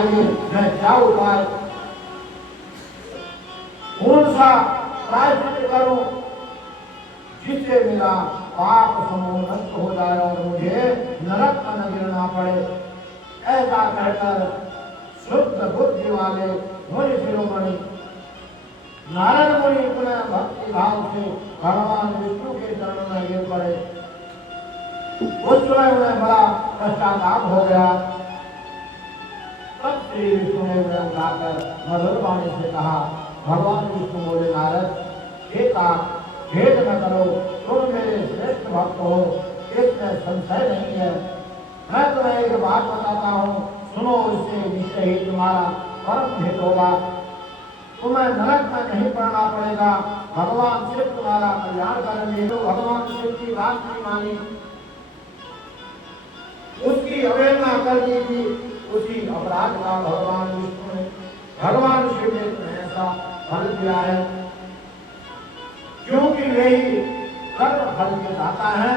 बताइए मैं क्या उपाय, कौन सा प्रायश्चित करूं जिससे मेरा पाप समूह नष्ट हो जाए और मुझे नरक में न गिरना पड़े। ऐसा कहकर शुद्ध बुद्धि वाले मुनि शिरोमणि नारद मुनि पुनः भक्ति भाव से भगवान विष्णु के चरणों में गिर पड़े। उस समय उन्हें बड़ा पश्चाताप हो गया। तब श्री विष्णु ने उन्हें उठाकर मधुर वाणी से कहा, भगवान विष्णु बोले, नारद भेद न करो, तुम मेरे श्रेष्ठ भक्त हो, इसमें संशय नहीं है। मैं तुम्हें एक बात बताता हूँ, सुनो, इससे निश्चय ही तुम्हारा परम हित होगा। तुम्हें नरक में नहीं पड़ना पड़ेगा, भगवान शिव तुम्हारा कल्याण करेंगे। तो भगवान शिव की बात नहीं मानी, उसकी अवहेलना कर दी थी, उसी अपराध का भगवान विष्णु ने, भगवान शिव ने तुम्हें ऐसा फल दिया है, क्योंकि वही कर्म फल के दाता है।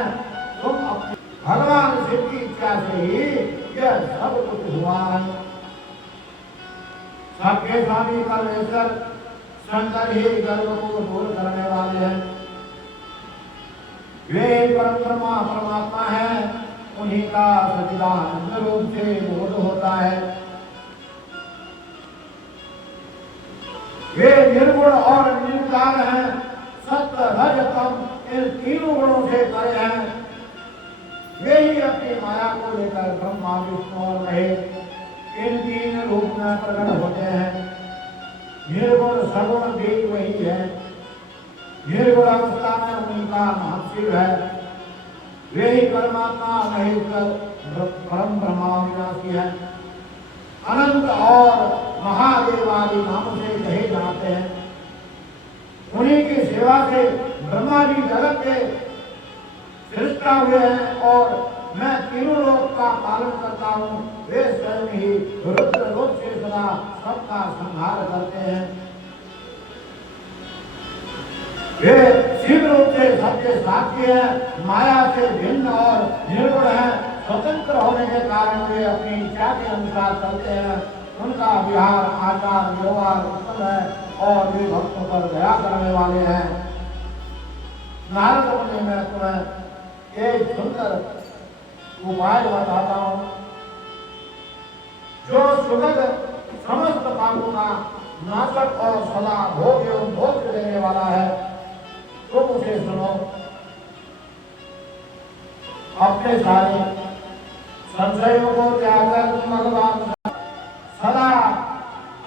तुम अपने भगवान शिव की इच्छा से ही यह सब कुछ हुआ है। सबके स्वामी परमेश्वर शंकर ही गर्व को दूर करने वाले हैं। वे परम ब्रह्मा परमात्मा है, उन्हीं का सच्चिदानंद रूप से बोध होता है। वे निर्गुण और निर्विकार हैं, सत्य रज तम इन तीनों गुणों से परे हैं। वे ही अपनी माया को लेकर ब्रह्मा विष्णु और महेश इन तीन रूप में प्रकट होते हैं। निर्गुण सगुण भी वही है। निर्गुण अवस्था में उन्हीं का नाम शिव है। वे ही परमात्मा महेश्वर परम ब्रह्मा विनाशी है। अनंत और महादेव आदि नाम से कहे जाते हैं। उन्हीं की सेवा से ब्रह्मा जी जगत के सृष्टा हुए हैं और मैं तीनों लोक का पालन करता हूँ। वे स्वयं ही रुद्र रूप से सदा सबका संहार करते हैं। वे शिव रूप से सबके साक्षी है, माया से भिन्न और निर्गुण है। स्वतंत्र होने के कारण वे अपनी इच्छा के अनुसार चलते हैं। उनका विहार आचार व्यवहार उत्तम है और वे भक्तों पर दया करने वाले हैं। नारद मुनि, मैं तुम्हें एक सुंदर उपाय बताता हूँ, जो सुगंध समस्त पापों का नाशक और सदा भोग एवं भोग देने वाला है। तुम उसे सुनो। अपने सारे संशयों को त्याग कर तुम भगवान सदा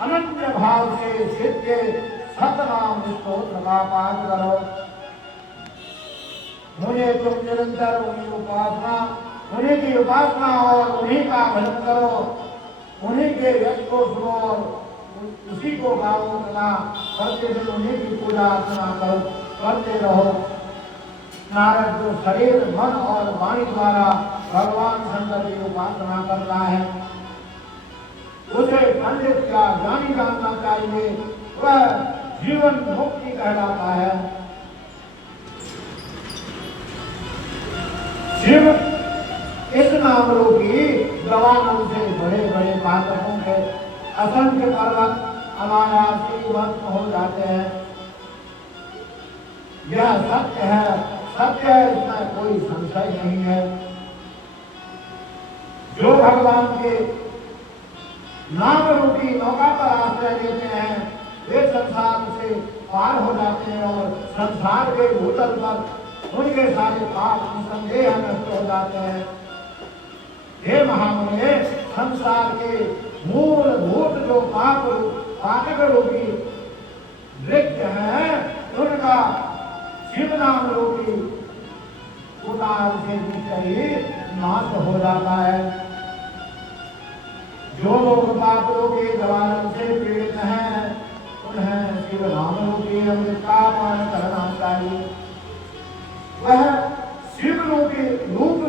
अनन्य भाव से शिव के सतनाम स्तोत्र का पाठ करो। मुझे तुम निरंतर उन्हीं की उपासना और उन्हीं का भजन करो। उन्हीं के यश को सुनो और उसी को गाओ तथा करते दिन उन्हीं की पूजा अर्चना करो, करते रहो। नारद जो शरीर मन और वाणी द्वारा भगवान शंकर की उपासना कर रहा है, उसे पंडित या ज्ञानी जानना चाहिए। वह जीवन मुक्ति कहलाता है। शिव इस नाम रूपी दवानल से बड़े बड़े पातकों के असंख्य पर्वत अनायास ही भस्म हो जाते हैं। यह सत्य है, सत्य है, इसमें कोई संशय नहीं है। जो भगवान के नाम रूपी नौका पर आश्रय लेते हैं, वे संसार से पार हो जाते हैं और संसार के भूतल पर उनके सारे पाप निसंदेह नष्ट हो जाते हैं। हे महामुने, संसार के मूलभूत जो पातक रूपी वृक्ष हैं, उनका शिव नाम रूपी उतार से निश्चय ही नाश हो जाता है। जो लोग पापों के दवानल से पीड़ित हैं, उन्हें शिव नाम रूपी अमृत का पान करना चाहिए। वह शिव रूपी रूप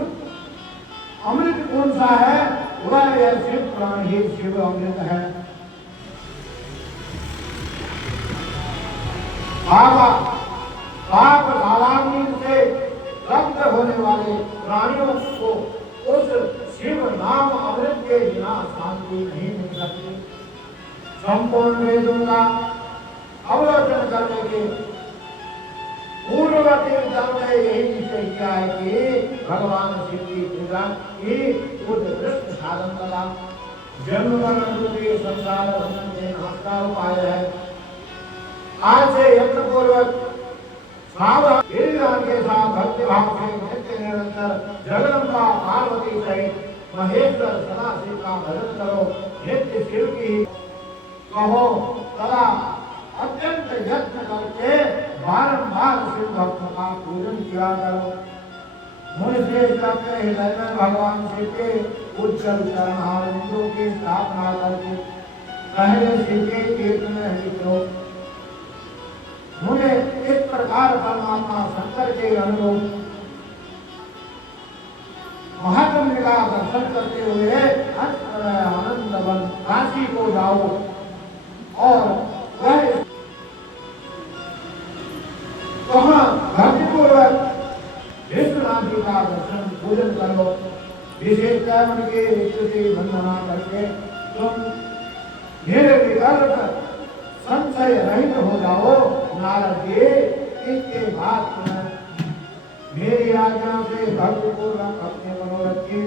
अमृत कौन सा है? वह यह शिव प्राण ही शिव अमृत है। पाप लालाग्नि से रक्त होने वाले प्राणियों को उस शिव नाम अमृत के बिना शांति नहीं मिल सकती। संपूर्ण वेदों का अवलोकन करने के पूर्ववर्ती विचारों ने यही निश्चय किया है कि भगवान शिव की पूजा ही उत्कृष्ट साधन कला जन्म मरण रूपी संसार बंधन के नाश का उपाय है। आज से यत्न पूर्वक सावधान के साथ भक्ति भाव से नित्य निरंतर जगदम्बा पार्वती सहित महेश्वर सदाशिव का भजन करो। नित्य शिव की कहो सदा अत्यंत यत्न करके बारंबार शिव भक्तों का पूजन किया करो। मुनि श्रेष्ठ अपने हृदय में भगवान शिव के उज्जवल चरणारविंदों की स्थापना करके पहले शिव के कीर्तन में लिखो। मुझे इस प्रकार परमात्मा शंकर के अनुरूप महात्म्य का दर्शन करते हुए आनंद वन काशी को जाओ और वह वहां भक्तिपूर्वक विश्वनाथ जी का दर्शन पूजन करो। विशेषकर उनके स्तुति वंदना करके तुम निर्विकल्प संशय रहित हो जाओ। नारद जी इसके बाद मेरी आज्ञा से भक्तिपूर्वक अपने मनोरथ की